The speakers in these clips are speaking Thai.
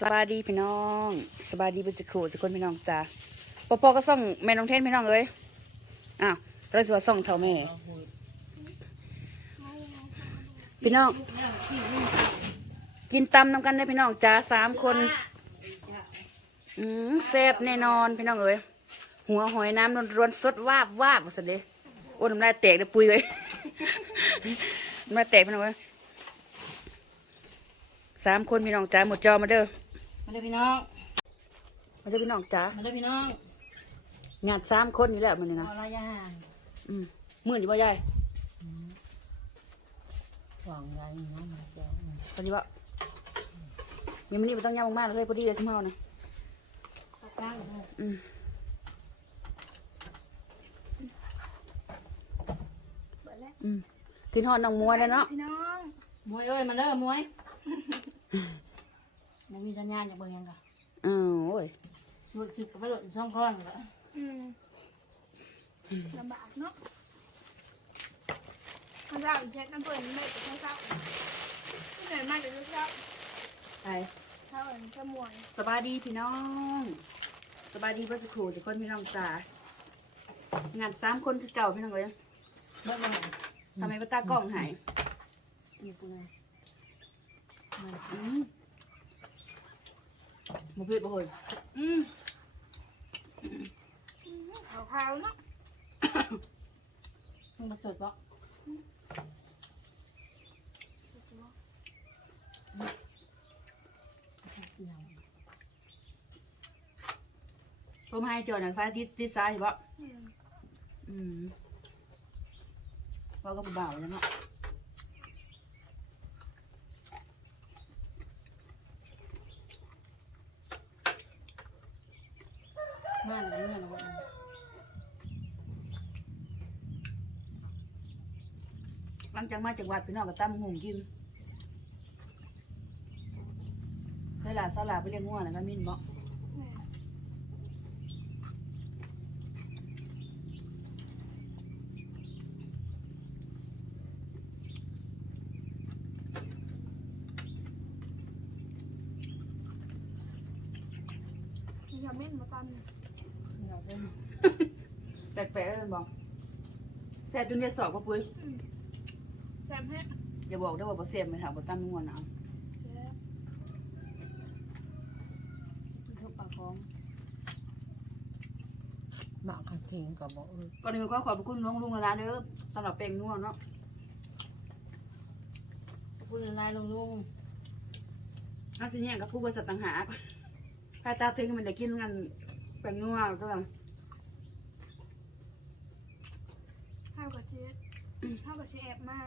สบายดีพี่น้องสบายดีเป็นสิคูทุกคนพี่น้องจ้าปอปอก็ส่องแม่น้องเทนพี่น้องเอ้ยอ้าวเราจะส่องเท่าแม่พี่น้อง กินตำน้ำกันได้พี่น้องจ้าสามคน อืมแซ่บแน่นอนพี่น้องเอ้ยหัวหอยน้ำรวนๆสดวาบวาบสุดเลยโอ้น้ำลายแตกเลยปุยเลยน้ำลายแตกพี่น้องเอ้ยสามคนพี่น้องจ้าหมดจอมาเด้อ มาเลยพี่น้อง มาเด้อพี่น้องจ้ามาเลยพี่น้องงานสามคนนี่แหละมันนี่นะเอาอะไรย่างอืมมื่นอยู่บ่ยายหวังไรน้องมาเจ้าพอดีบ่มีมันนี่มันต้องยาวมากๆเลยพอดีเลยสมเฮานะตั้งอืมอืมกินหอดน้องมวยแล้วเนาะพี่น้องมวยเอ้ยมาเด้อมวย มันมีสัญญาณจากเบอร์ยังกะอ้าวโอ้ยหลุดผิดกับไม่หลุดช่องคลอนกะอืมลำบากเนาะข้าวเจ้าอีกแค่น้ำเปิดไม่ข้าวเจ้าที่ไหนมาเดี๋ยวข้าวเจ้าไปข้าวอันขมวยสบายดีพี่น้องสบายดีเพื่อนสักครู่สิคนพี่น้องจ้างานสามคนคือเก่าพี่น้องเอ้ยเบิ้งมาทำไมป้าตากล้องหายอยู่กูไงอืม มาพูดบ่เฮ้ยอืมขาวขาวๆเนาะมึงมาสดปะผมให้จอดหนังซ้ายทิศทิศซ้ายใช่ปะอืมอืมพอก็เบาๆแล้วเนาะ ม่านกันเนี่ยนะวัน หลัง จากมาจากวัดพี่น้องก็ตั้มหุงกินเคยหลาสลาไปเลี้ยงงัวนะก็มินบอกแม่มีคอมเมนต์มาตามเนี่ยเราเป็นแปลกๆเลยบอกแซ่บจนเรียกสอบก็ปุ้ย แซมให้อย่าบอกได้ว่าบ่เสียมไปถามบ่ตั้มงัวนะเอาแซ่บทุกปากของหมากขัดทิ้งกับบอกเออก่อนอื่นก็ขอบพระคุณน้องลุงและร้านเด้อสำหรับแป้งนัวเนาะพูดลายลงลุงเอาสิเนี่ยกับผู้บริษัทต่างหากถ้าตาถึงมันได้กินกันแป้งนัวก็ต้องข้าวกับเจ๊ข้าวกับเจ๊แอบมา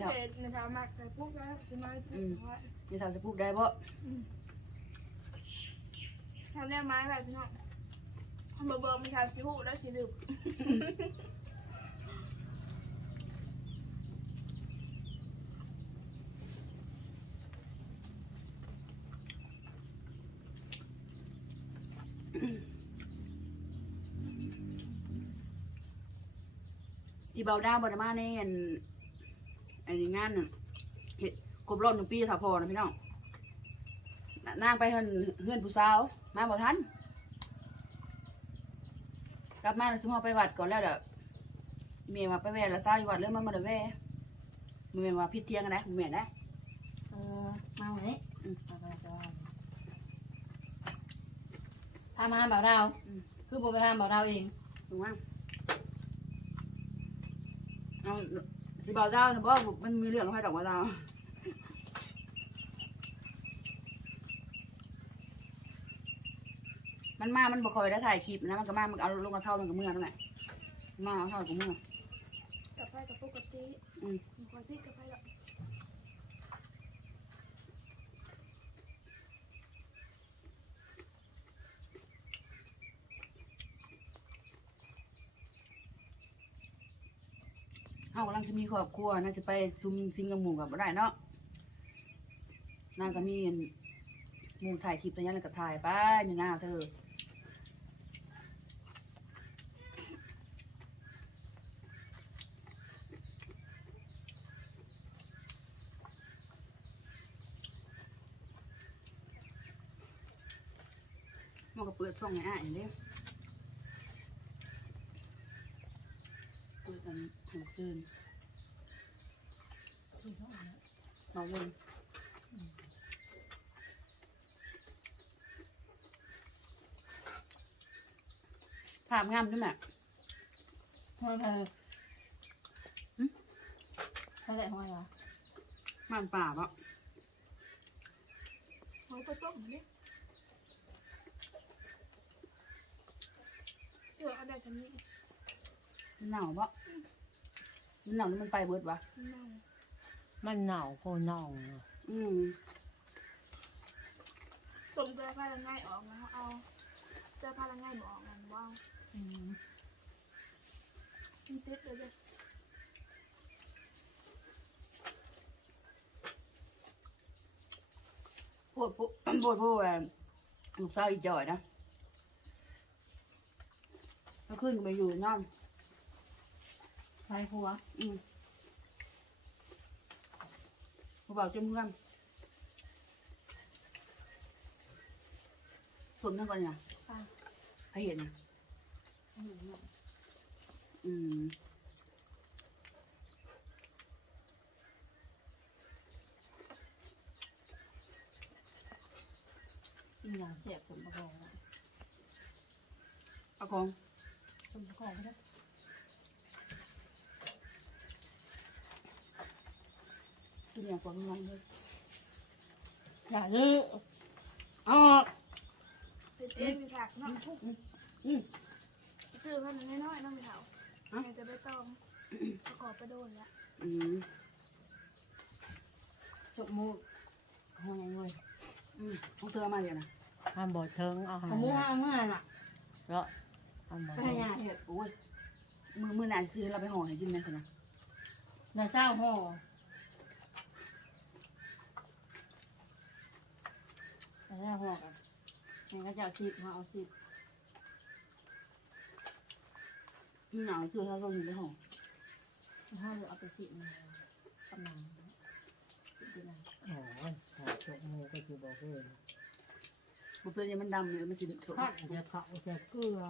นี่ถ้าเจ๊ในทางมากแต่พวกก็จะมาเจ๊ว่ามีทางจะพูดได้บ่ทำได้ไหมอะไรพี่น้องทำเบอร์เบอร์มีทางสิหูแล้วสิลืมที่เบาดาวบ่ได้มาในอัน อันนี้งานน่ะเฮ็ดครบรอบหนึ่งปีสาวพอนะพี่น้องน่ะนางไปเฮือนเฮือนผู้สาวมาบ่ทันกลับมาแล้วสมอไปวัดก่อนแล้วเด้อเมียว่าไปแว่แล้วสาวอยู่วัดเลยมันบ่ได้แว่มันแม่นว่าผิดเที่ยงกันนะแม่นนะเออมาวันนี้อืมเอาไปจะว่าทำมาแบบเราคือโบไปทำแบบเราเองถูกมั้ยเอา สิเบาดาวนะบ่มันมีเรื่องกับไผดอกว่าดาวมันมา มันบ่ค่อยได้ถ่ายคลิปนะ มันก็มา มันก็เอาลงกระเท่ามันก็เมื่อนั่นแหละมาเอาเท่ากับเมื่อ กับไพ่กับปกติอืม ปกติกับไพ่ากำลังจะมีครอบครัวน่าจะไปซุมซิงกับหมู่กับบ่ได้เนาะน่าจะมีหมู่ถ่ายคลิปอะไรเงี้ยแล้ก็ถ่ายไปอยู่หน้าเธอมันก็เปิดช่องไงอะอย่างนี้ หัวคืนชื่อช่องอะไรเราเล่นภาพงามใช่ไหมห้อยเธอเขาได้ห้อยเหรอม่านป่าปะเอาไปต้มนี่เดี๋ยวเอาได้ชั้นนี้มันหนาวปะ มันหนาวหรือมันไปเบิดวะนั่งมันหนาวโคหนาวอะอืมต้มเสื้อผ้าละง่ายออกแล้วเอาเสื้อผ้าละง่ายบออกมันว้าวอืมมันติดเลยเด้อพูดพูดพูดพูดว่าลูกสาวอีจ่อยนะแล้วขึ้นไปอยู่นอน ไปครัว อืมผู้บ่าวเจ้าเมืองสวมนั่งก่อนเนี่ย ค่ะ ให้เห็นนะอืม กินอย่างเสียบผลประกอบ เอาข กินอย่างกว่าน้องเลยอย่าลือออกเป็นเองมีผักเนาะอืมซื้อเพิ่นน้อยๆน้องมีเถาแม่จะไปต้มประกอบไปโดนละอืมจกมูห้อยเงยอืมต้องเธอมาอย่างนะห้ามบ่เทิงเอาหาเอามือห้างเมื่อน่ะแล้วห้ามบ่ก็เทิงโอ้ยมือมือไหนซื้อเราไปห่อให้กินไหมคะนะในเศร้าห่อ ในเศร้าห่อกันนี่ก็จะเอาสิบมาเอาสิบมือหนาวซื้อให้เราอยู่ไปห่อห้าหรือเอาไปสิบมากำลังสิบเป็นไงโอ้ยถ้าจกมูก็คือบอกเลยมันเป็นอยังมันดำเลยมันสิสมข้าจะเขาจะเกลือ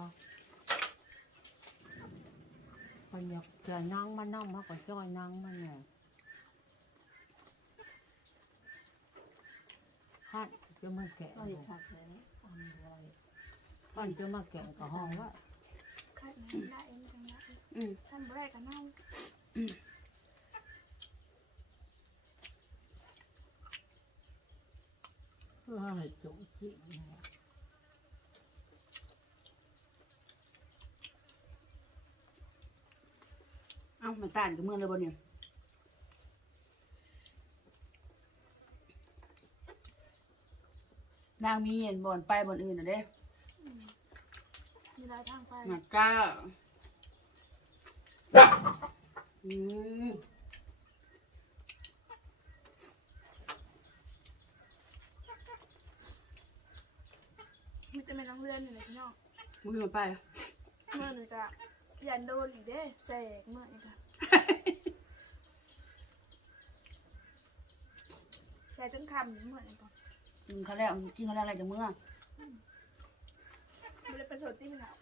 คนอยาจะนั่งมานั่งมากกว่าซอยนั่งมันเนี่ยข้า จะมาแกะก็เห็ดผักเลยอันนี้ไว้ข้าจะมาแกะกับห้องว่าคัดน้ำได้เองจังละอืมท่านบ่ได้ก็เน่าเพื่อให้จกที่เอ้ามันต้านกับมือเลยบนเนี่ย นางมีเห็นบ่อนไปบ่อนอื่นน่ะเด้อืมมีหลายทางไปหนักก้าอืมมีแต่แม่น้องเรือนนี่แหละพี่น้องมึงมันไป เมื่อหนึ่งจะยันโดนอีกเด้แสกเมื่อนี่ค่ะใส่จนคำอยู่เมื่อนี่ก่อน กินเขาวแล้วกินเขาวแล้วอะไรจะเมื่อไม่ได้ประสดที่มันหนาว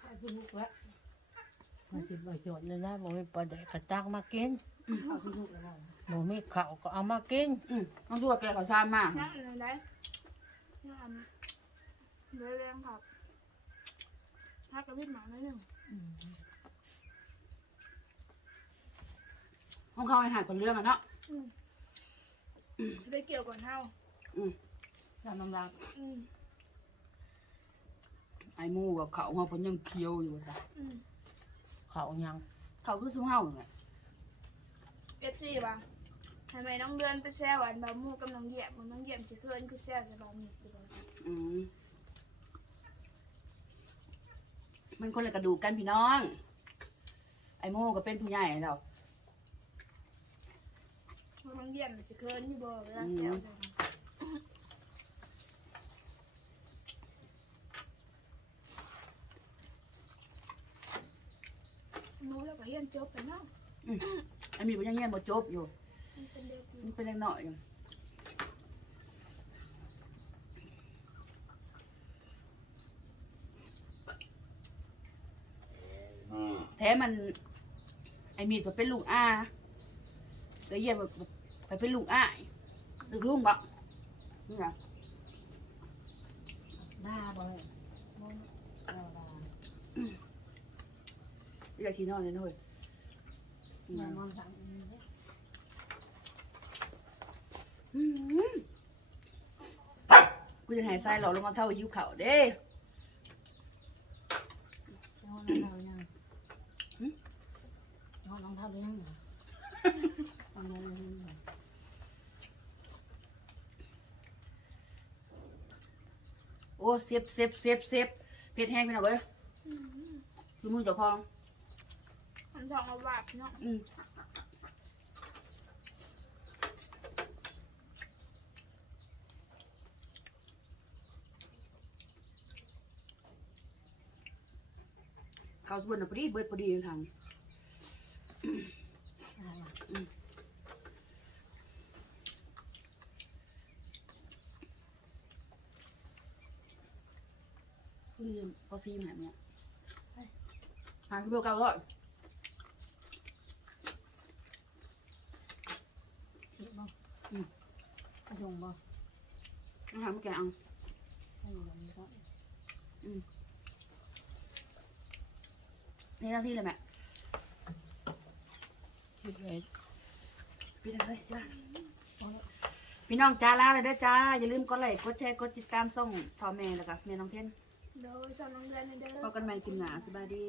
ข้าวที่ลูกแล้วมันจะประโยชน์เลยนะบ่มีปลาแดกกระตักมากินข้าวที่ลูกแล้วบ่มีข้าวก็เอามากินอืมต้องดูว่าแกเขาชามมากนั่งอะไรได้นั่งอันเรื่อยๆครับถ้ากระพริบหมาหน่อยหนึ่ง ห้องเขาให้หาคนเรื่องอะเนาะอืมไปเกี่ยวก่อนเท่าทำน้ำรักอืมไอ้หมูกับเขาเขาเพิ่นยังเคี้ยวอยู่จ้ะอืมข้าวยังเขาคือซุ้มเฮาเนี่ยเอฟซีป่ะทำไมน้องเดือนไปแช่หวานบะหมูกับน้องเหยียบมันน้องเหยียบสิเคื่อนคือแช่จะบะหมี่ดีกว่าอืมมันคนละกระดูกกันพี่น้อง ไอ้โมก็เป็นผู้ใหญ่แล้ว มันเยี่ยมมันจะเคินอยู่บอกแลาเที่ยวเนี่ยหนแล้วก็เฮียนจบไปเนาะอันนี้ก็ยังเงี้ยบ่จบอยู่ มันเป็นเด็กดีมัน่อยอะแท้มัน ไอมีดก็เป็นลูกอาก็เยี่ยมน มันเป็นลูกอ้ายลูกลุงบ่นี่ไงด่าบ่เลยบ่ด่าด่าอยากที่นอนเลยนะเว้ยอย่านอนสั่งอีกอืมกูจะหายไส้หล่อลงมาเท่ายิ้วเขาเด้นอนน้องเท้ายังนอนน้องเท้าหรือยังนอนน้องเท้าหรือยัง โอ้เซฟเซฟเซฟเซฟเพชรแห้งไปหน่อยเว้ยคือมือเจ้าของมันทองเอาบาดเนาะอืมเขาสวนน่ะพอดีเบิดพอดีทาง อ่า คือเรียนพอ ซีมหายเนี่ยหาคือเบลเก่าเลยเสียบ่กระจงบ่หาไม่แกอังให้อยู่แบบนี้ก็นี่หน้าที่เลยแม่คิดไว้พี่น้องเลยจ้าพี่น้องจ้าลาเลยเด้อจ้า อย่าลืมกดไลค์กดแชร์กดติดตามส่งทอแม่แล้วก็แม่น้องเทน โดยชอบน้องเดือนในเด้อ พบกันใหม่คลิปหน้าสบายดี